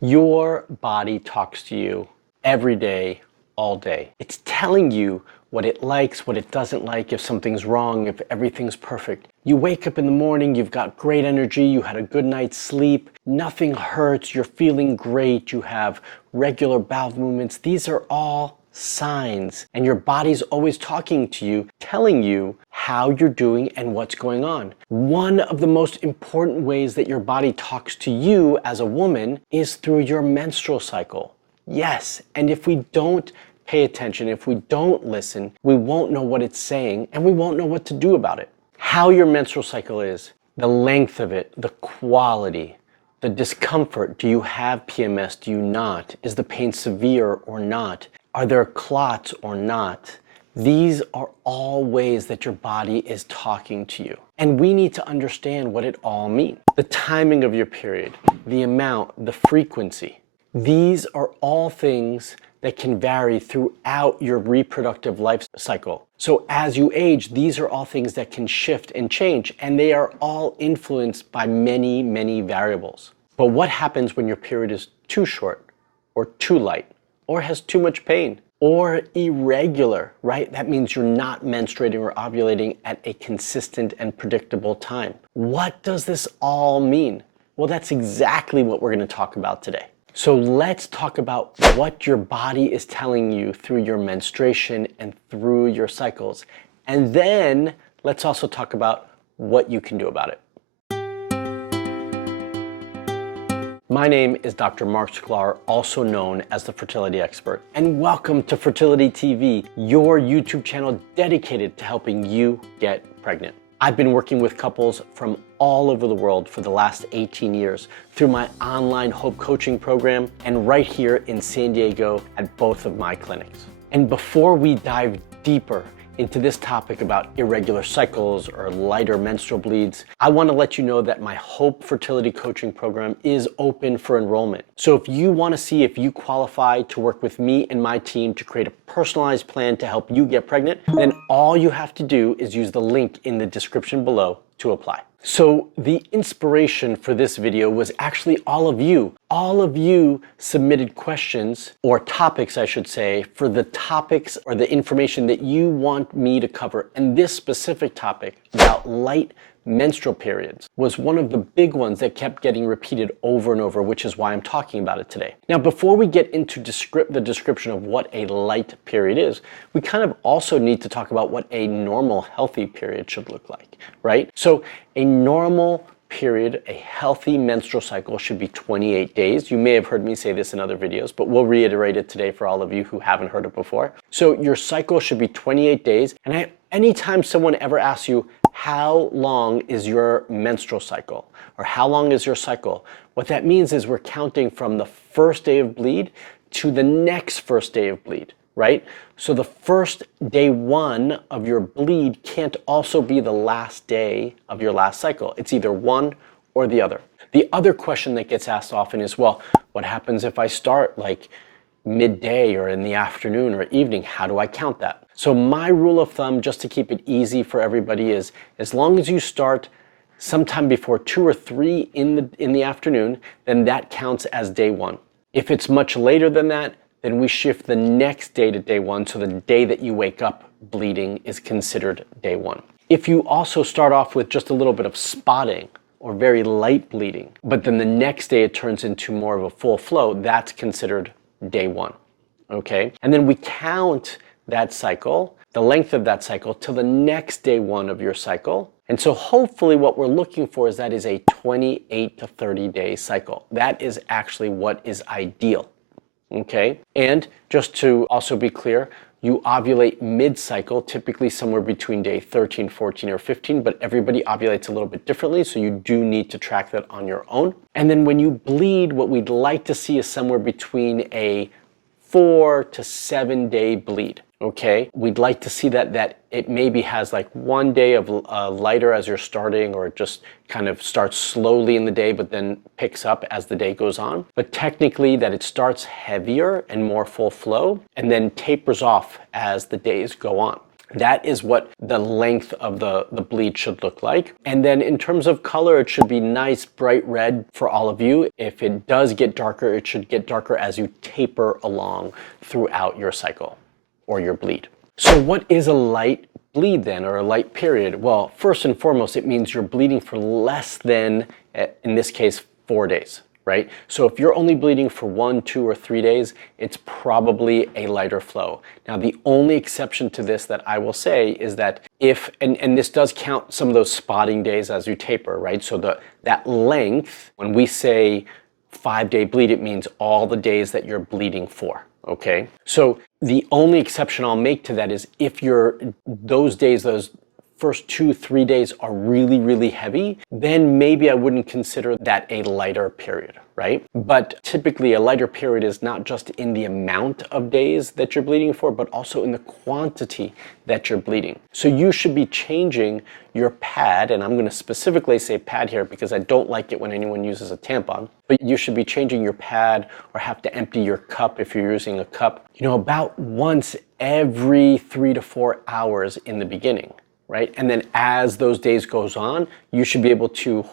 Your body talks to you every day, all day. It's telling you what it likes, what it doesn't like, if something's wrong, if everything's perfect. You wake up in the morning, you've got great energy, you had a good night's sleep, nothing hurts, you're feeling great, you have regular bowel movements. These are all signs, and your body's always talking to you, telling you how you're doing and what's going on. One of the most important ways that your body talks to you as a woman is through your menstrual cycle. Yes, and if we don't pay attention, if we don't listen, we won't know what it's saying and we won't know what to do about it. How your menstrual cycle is, the length of it, the quality, the discomfort. Do you have PMS? Do you not? Is the pain severe or not? Are there clots or not? These are all ways that your body is talking to you. And we need to understand what it all means. The timing of your period, the amount, the frequency. These are all things that can vary throughout your reproductive life cycle. So as you age, these are all things that can shift and change, and they are all influenced by many, many variables. But what happens when your period is too short, or too light, or has too much pain, or irregular, right? That means you're not menstruating or ovulating at a consistent and predictable time. What does this all mean? Well, that's exactly what we're going to talk about today. So let's talk about what your body is telling you through your menstruation and through your cycles. And then let's also talk about what you can do about it. My name is Dr. Marc Sklar, also known as the Fertility Expert, and welcome to Fertility TV, your YouTube channel dedicated to helping you get pregnant. I've been working with couples from all over the world for the last 18 years through my online Hope Coaching program and right here in San Diego at both of my clinics. And before we dive deeper into this topic about irregular cycles or lighter menstrual bleeds, I want to let you know that my Hope Fertility Coaching program is open for enrollment. So if you want to see if you qualify to work with me and my team to create a personalized plan to help you get pregnant, then all you have to do is use the link in the description below to apply. So the inspiration for this video was actually all of you. All of you submitted questions, or topics I should say, for the topics or the information that you want me to cover. And this specific topic about light menstrual periods was one of the big ones that kept getting repeated over and over, which is why I'm talking about it today. Now, before we get into the description of what a light period is, we kind of also need to talk about what a normal healthy period should look like, right? So a normal period, a healthy menstrual cycle should be 28 days. You may have heard me say this in other videos, but we'll reiterate it today for all of you who haven't heard it before. So your cycle should be 28 days. And anytime someone ever asks you, how long is your menstrual cycle? Or how long is your cycle? What that means is we're counting from the first day of bleed to the next first day of bleed, right? So the first day one of your bleed can't also be the last day of your last cycle. It's either one or the other. The other question that gets asked often is, well, what happens if I start like midday or in the afternoon or evening? How do I count that? So my rule of thumb, just to keep it easy for everybody, is as long as you start sometime before 2 or 3 in the afternoon, then that counts as day one. If it's much later than that, then we shift the next day to day one, so the day that you wake up bleeding is considered day one. If you also start off with just a little bit of spotting or very light bleeding, but then the next day it turns into more of a full flow, that's considered day one, okay? And then we count that cycle, the length of that cycle, till the next day one of your cycle. And so hopefully what we're looking for is that is a 28 to 30 day cycle. That is actually what is ideal, okay? And just to also be clear, you ovulate mid-cycle, typically somewhere between day 13, 14, or 15, but everybody ovulates a little bit differently, so you do need to track that on your own. And then when you bleed, what we'd like to see is somewhere between a 4 to 7 day bleed, okay? We'd like to see that it maybe has like 1 day of lighter as you're starting, or it just kind of starts slowly in the day but then picks up as the day goes on. But technically that it starts heavier and more full flow and then tapers off as the days go on. That is what the length of the bleed should look like. And then in terms of color, it should be nice, bright red for all of you. If it does get darker, it should get darker as you taper along throughout your cycle or your bleed. So what is a light bleed then, or a light period? Well, first and foremost, it means you're bleeding for less than, in this case, 4 days. Right? So if you're only bleeding for 1, 2, or 3 days, it's probably a lighter flow. Now, the only exception to this that I will say is that if, and this does count some of those spotting days as you taper, right? So that length, when we say 5-day bleed, it means all the days that you're bleeding for, okay? So the only exception I'll make to that is if those days, those first 2, 3 days are really, really heavy, then maybe I wouldn't consider that a lighter period, right? But typically a lighter period is not just in the amount of days that you're bleeding for, but also in the quantity that you're bleeding. So you should be changing your pad, and I'm going to specifically say pad here because I don't like it when anyone uses a tampon, but you should be changing your pad or have to empty your cup if you're using a cup, about once every 3 to 4 hours in the beginning. Right? And then as those days goes on, you should be able to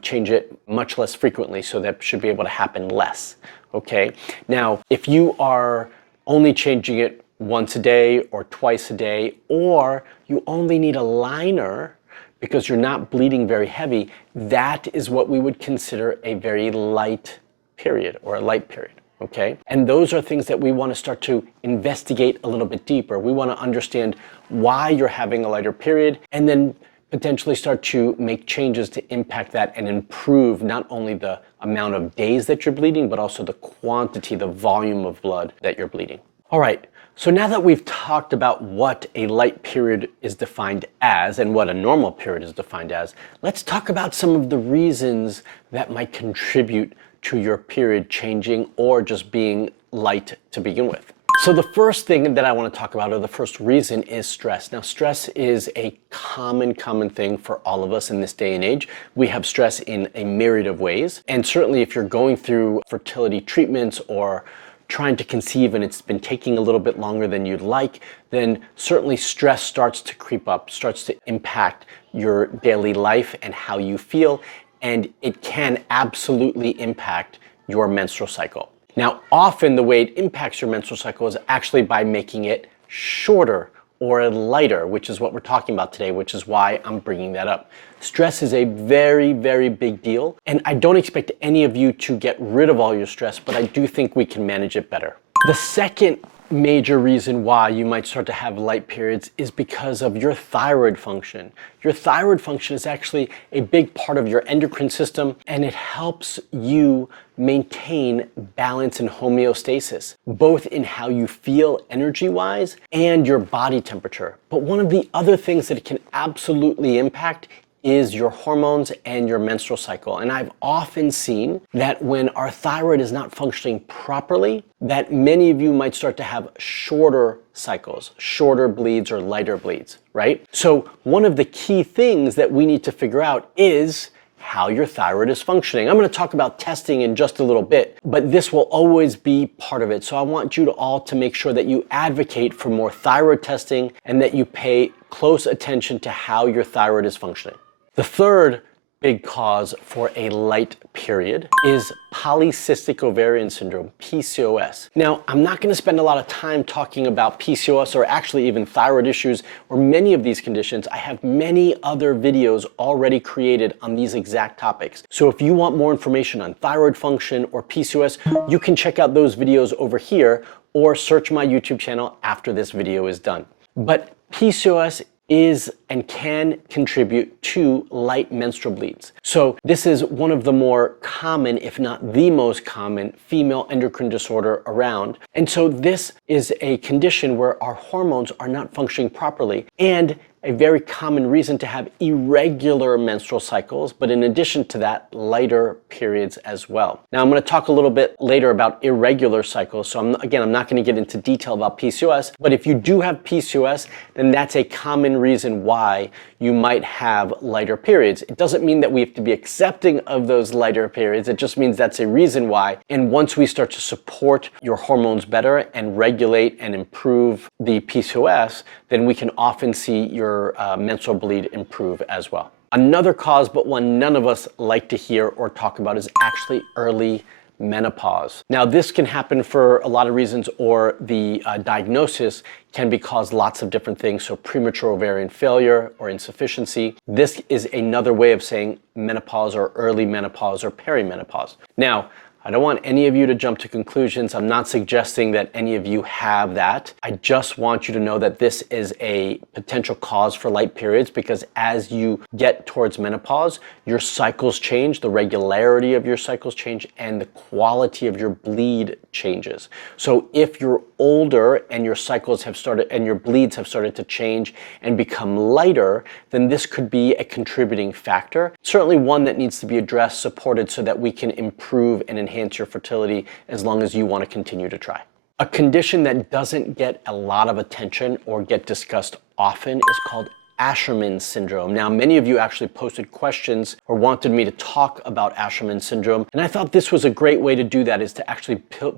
change it much less frequently, so that should be able to happen less, okay? Now, if you are only changing it once a day or twice a day, or you only need a liner because you're not bleeding very heavy, that is what we would consider a very light period or a light period. Okay? And those are things that we want to start to investigate a little bit deeper. We want to understand why you're having a lighter period, and then potentially start to make changes to impact that and improve not only the amount of days that you're bleeding, but also the quantity, the volume of blood that you're bleeding. All right, so now that we've talked about what a light period is defined as and what a normal period is defined as, let's talk about some of the reasons that might contribute to your period changing or just being light to begin with. So the first thing that I want to talk about, or the first reason, is stress. Now, stress is a common thing for all of us in this day and age. We have stress in a myriad of ways. And certainly if you're going through fertility treatments or trying to conceive and it's been taking a little bit longer than you'd like, then certainly stress starts to creep up, starts to impact your daily life and how you feel. And it can absolutely impact your menstrual cycle. Now, often the way it impacts your menstrual cycle is actually by making it shorter or lighter, which is what we're talking about today, which is why I'm bringing that up. Stress is a very, very big deal, and I don't expect any of you to get rid of all your stress, but I do think we can manage it better. The second major reason why you might start to have light periods is because of your thyroid function. Your thyroid function is actually a big part of your endocrine system, and it helps you maintain balance and homeostasis, both in how you feel energy-wise and your body temperature. But one of the other things that it can absolutely impact is your hormones and your menstrual cycle. And I've often seen that when our thyroid is not functioning properly, that many of you might start to have shorter cycles, shorter bleeds or lighter bleeds, right? So one of the key things that we need to figure out is how your thyroid is functioning. I'm going to talk about testing in just a little bit, but this will always be part of it. So I want you to all to make sure that you advocate for more thyroid testing and that you pay close attention to how your thyroid is functioning. The third big cause for a light period is polycystic ovarian syndrome, PCOS. Now, I'm not going to spend a lot of time talking about PCOS or actually even thyroid issues or many of these conditions. I have many other videos already created on these exact topics. So if you want more information on thyroid function or PCOS, you can check out those videos over here or search my YouTube channel after this video is done. But PCOS is and can contribute to light menstrual bleeds. So this is one of the more common, if not the most common, female endocrine disorder around. And so this is a condition where our hormones are not functioning properly, and a very common reason to have irregular menstrual cycles, but in addition to that, lighter periods as well. Now, I'm going to talk a little bit later about irregular cycles, so I'm not going to get into detail about PCOS, but if you do have PCOS, then that's a common reason why you might have lighter periods. It doesn't mean that we have to be accepting of those lighter periods, it just means that's a reason why. And once we start to support your hormones better and regulate and improve the PCOS, then we can often see your menstrual bleed improve as well. Another cause, but one none of us like to hear or talk about, is actually early menopause. Now, this can happen for a lot of reasons, or the diagnosis can be caused lots of different things. So premature ovarian failure or insufficiency. This is another way of saying menopause or early menopause or perimenopause. Now, I don't want any of you to jump to conclusions. I'm not suggesting that any of you have that. I just want you to know that this is a potential cause for light periods, because as you get towards menopause, your cycles change, the regularity of your cycles change, and the quality of your bleed changes. So if you're older and your cycles have started and your bleeds have started to change and become lighter, then this could be a contributing factor. Certainly one that needs to be addressed, supported, so that we can improve and enhance your fertility as long as you want to continue to try. A condition that doesn't get a lot of attention or get discussed often is called Asherman syndrome. Now, many of you actually posted questions or wanted me to talk about Asherman syndrome, and I thought this was a great way to do that, is to actually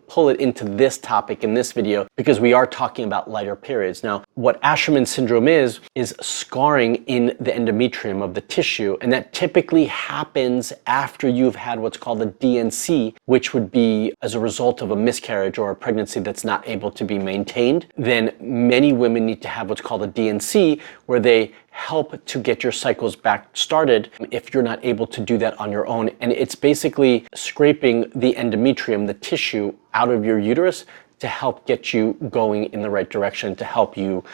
pull it into this topic in this video, because we are talking about lighter periods. Now, what Asherman syndrome is scarring in the endometrium of the tissue, and that typically happens after you've had what's called a DNC, which would be as a result of a miscarriage or a pregnancy that's not able to be maintained. Then many women need to have what's called a DNC, where they help to get your cycles back started if you're not able to do that on your own. And it's basically scraping the endometrium, the tissue, out of your uterus to help get you going in the right direction, to help you,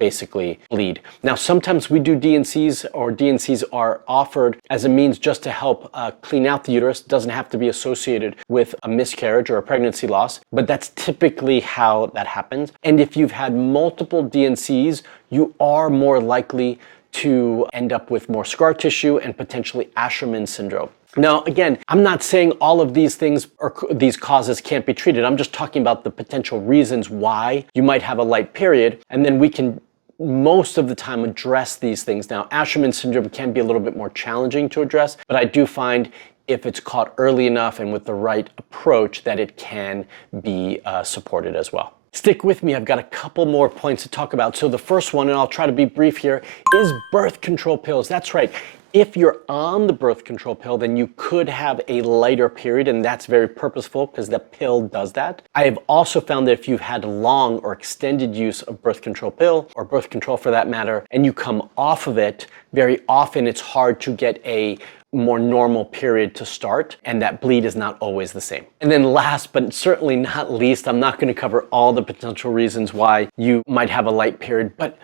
basically bleed. Now, sometimes we do DNCs, or DNCs are offered as a means just to help clean out the uterus. It doesn't have to be associated with a miscarriage or a pregnancy loss, but that's typically how that happens. And if you've had multiple DNCs, you are more likely to end up with more scar tissue and potentially Asherman syndrome. Now, again, I'm not saying all of these things or these causes can't be treated. I'm just talking about the potential reasons why you might have a light period, and then we can most of the time address these things. Now, Asherman syndrome can be a little bit more challenging to address, but I do find if it's caught early enough and with the right approach, that it can be supported as well. Stick with me, I've got a couple more points to talk about. So the first one, and I'll try to be brief here, is birth control pills. That's right. If you're on the birth control pill, then you could have a lighter period, and that's very purposeful because the pill does that. I have also found that if you've had long or extended use of birth control pill, or birth control for that matter, and you come off of it, very often it's hard to get a more normal period to start, and that bleed is not always the same. And then last but certainly not least, I'm not going to cover all the potential reasons why you might have a light period, but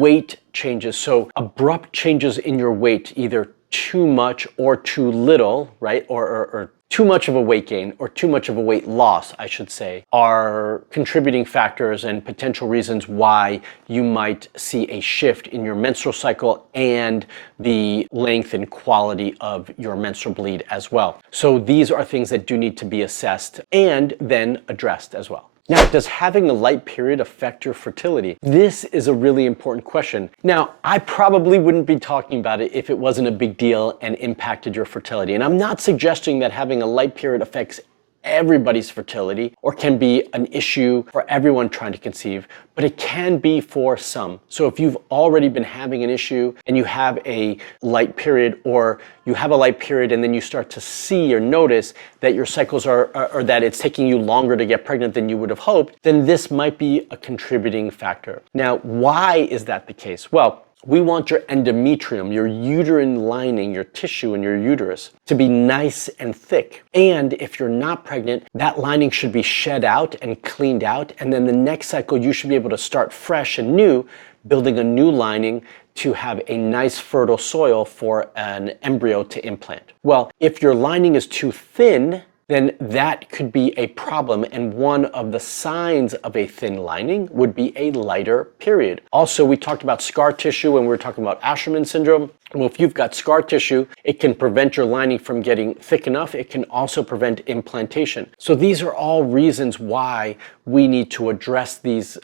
weight changes. So abrupt changes in your weight, either too much or too little, right? Or too much of a weight gain or too much of a weight loss, I should say, are contributing factors and potential reasons why you might see a shift in your menstrual cycle and the length and quality of your menstrual bleed as well. So these are things that do need to be assessed and then addressed as well. Now, does having a light period affect your fertility? This is a really important question. Now, I probably wouldn't be talking about it if it wasn't a big deal and impacted your fertility. And I'm not suggesting that having a light period affects everybody's fertility or can be an issue for everyone trying to conceive, but it can be for some. So if you've already been having an issue and you have a light period, or you have a light period and then you start to see or notice that your cycles or that it's taking you longer to get pregnant than you would have hoped, then this might be a contributing factor. Now, why is that the case? Well, we want your endometrium, your uterine lining, your tissue in your uterus, to be nice and thick. And if you're not pregnant, that lining should be shed out and cleaned out. And then the next cycle, you should be able to start fresh and new, building a new lining to have a nice fertile soil for an embryo to implant. Well, if your lining is too thin, then that could be a problem, and one of the signs of a thin lining would be a lighter period. Also, we talked about scar tissue when we were talking about Asherman syndrome. Well, if you've got scar tissue, it can prevent your lining from getting thick enough. It can also prevent implantation. So these are all reasons why we need to address this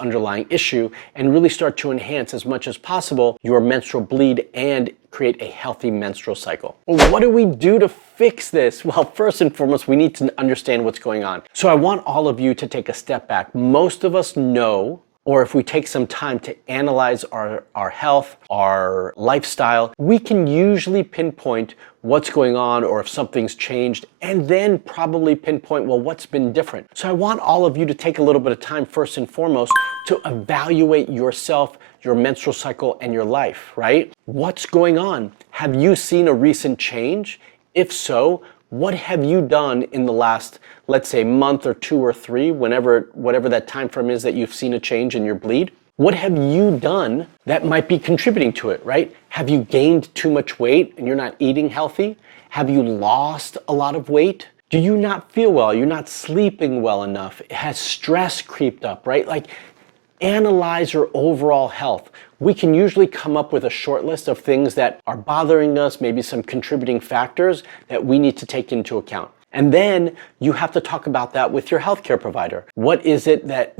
underlying issue and really start to enhance as much as possible your menstrual bleed and create a healthy menstrual cycle. Well, what do we do to fix this? Well, first and foremost, we need to understand what's going on. So I want all of you to take a step back. Most of us know or if we take some time to analyze our health, our lifestyle, we can usually pinpoint what's going on or if something's changed, and then probably pinpoint, well, what's been different. So I want all of you to take a little bit of time first and foremost to evaluate yourself, your menstrual cycle, and your life, right? What's going on? Have you seen a recent change? If so, what have you done in the last, let's say, month or 2 or 3, whatever that time frame is that you've seen a change in your bleed? What have you done that might be contributing to it, right? Have you gained too much weight and you're not eating healthy? Have you lost a lot of weight? Do you not feel well? You're not sleeping well enough? Has stress creeped up, right? Like, analyze your overall health. We can usually come up with a short list of things that are bothering us, maybe some contributing factors that we need to take into account. And then you have to talk about that with your healthcare provider. What is it that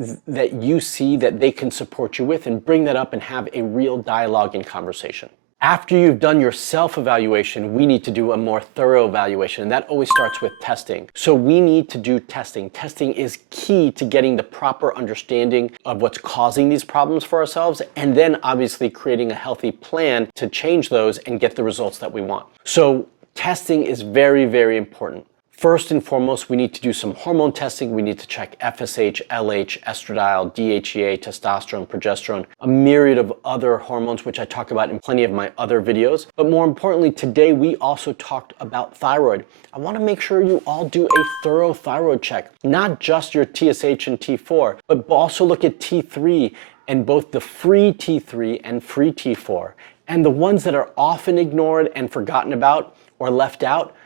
you see that they can support you with, and bring that up and have a real dialogue and conversation. After you've done your self-evaluation, we need to do a more thorough evaluation, and that always starts with testing. So we need to do testing. Testing is key to getting the proper understanding of what's causing these problems for ourselves, and then obviously creating a healthy plan to change those and get the results that we want. So testing is very, very important. First and foremost, we need to do some hormone testing. We need to check FSH, LH, estradiol, DHEA, testosterone, progesterone, a myriad of other hormones, which I talk about in plenty of my other videos. But more importantly, today we also talked about thyroid. I want to make sure you all do a thorough thyroid check, not just your TSH and T4, but also look at T3 and both the free T3 and free T4. And the ones that are often ignored and forgotten about or left out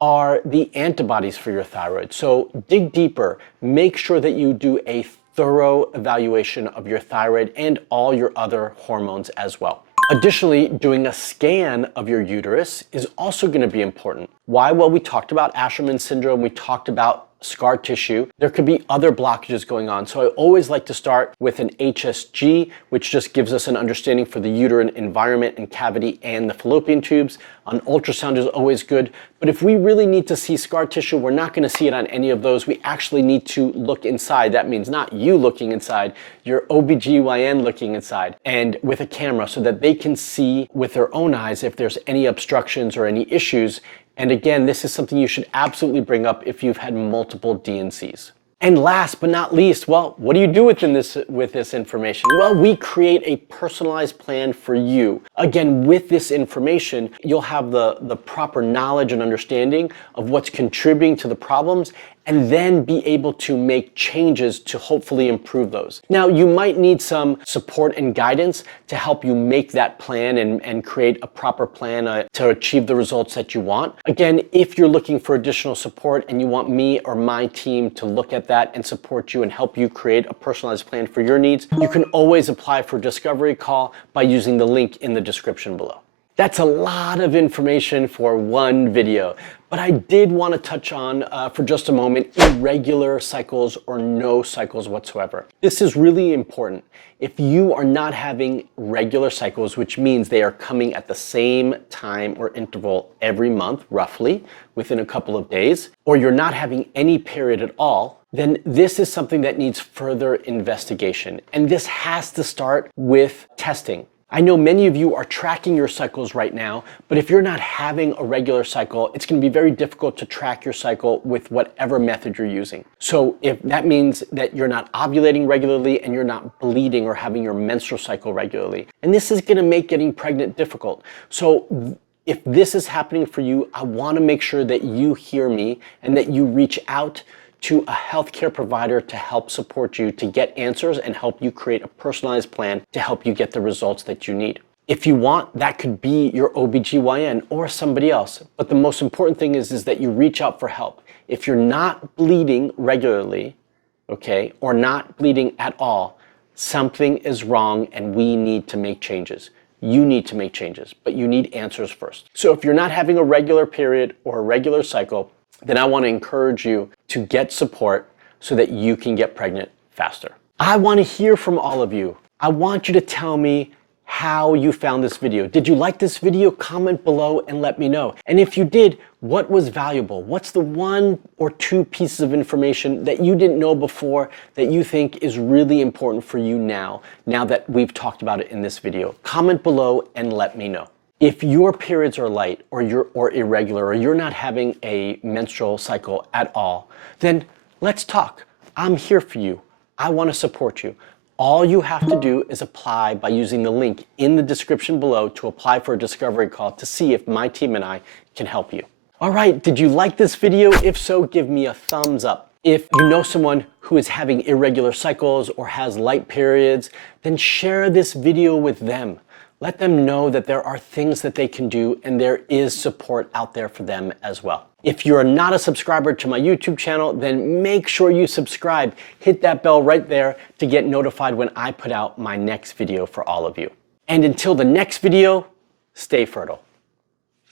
are the antibodies for your thyroid. So dig deeper, make sure that you do a thorough evaluation of your thyroid and all your other hormones as well. Additionally, doing a scan of your uterus is also going to be important. Why? Well, we talked about Asherman syndrome, we talked about scar tissue. There could be other blockages going on. So I always like to start with an HSG, which just gives us an understanding for the uterine environment and cavity and the fallopian tubes. An ultrasound is always good. But if we really need to see scar tissue, we're not going to see it on any of those. We actually need to look inside. That means not you looking inside, your OBGYN looking inside, and with a camera so that they can see with their own eyes if there's any obstructions or any issues. And again, this is something you should absolutely bring up if you've had multiple D&Cs. And last but not least, well, what do you do with this information? Well, we create a personalized plan for you. Again, with this information, you'll have the proper knowledge and understanding of what's contributing to the problems, and then be able to make changes to hopefully improve those. Now, you might need some support and guidance to help you make that plan and create a proper plan to achieve the results that you want. Again, if you're looking for additional support and you want me or my team to look at that and support you and help you create a personalized plan for your needs, you can always apply for a discovery call by using the link in the description below. That's a lot of information for one video, but I did want to touch on, for just a moment, irregular cycles or no cycles whatsoever. This is really important. If you are not having regular cycles, which means they are coming at the same time or interval every month, roughly, within a couple of days, or you're not having any period at all, then this is something that needs further investigation. And this has to start with testing. I know many of you are tracking your cycles right now, but if you're not having a regular cycle, it's going to be very difficult to track your cycle with whatever method you're using. So if that means that you're not ovulating regularly and you're not bleeding or having your menstrual cycle regularly, and this is going to make getting pregnant difficult. So if this is happening for you, I want to make sure that you hear me and that you reach out to a healthcare provider to help support you to get answers and help you create a personalized plan to help you get the results that you need. If you want, that could be your OBGYN or somebody else. But the most important thing is that you reach out for help. If you're not bleeding regularly, okay, or not bleeding at all, something is wrong and we need to make changes. You need to make changes, but you need answers first. So if you're not having a regular period or a regular cycle, then I want to encourage you to get support so that you can get pregnant faster. I want to hear from all of you. I want you to tell me, how you found this video. Did you like this video? Comment below and let me know. And if you did, what was valuable? What's the 1 or 2 pieces of information that you didn't know before that you think is really important for you now that we've talked about it in this video? Comment below and let me know. If your periods are light or irregular, or you're not having a menstrual cycle at all, then let's talk. I'm here for you. I want to support you. All you have to do is apply by using the link in the description below to apply for a discovery call to see if my team and I can help you. All right, did you like this video? If so, give me a thumbs up. If you know someone who is having irregular cycles or has light periods, then share this video with them. Let them know that there are things that they can do and there is support out there for them as well. If you're not a subscriber to my YouTube channel, then make sure you subscribe. Hit that bell right there to get notified when I put out my next video for all of you. And until the next video, stay fertile.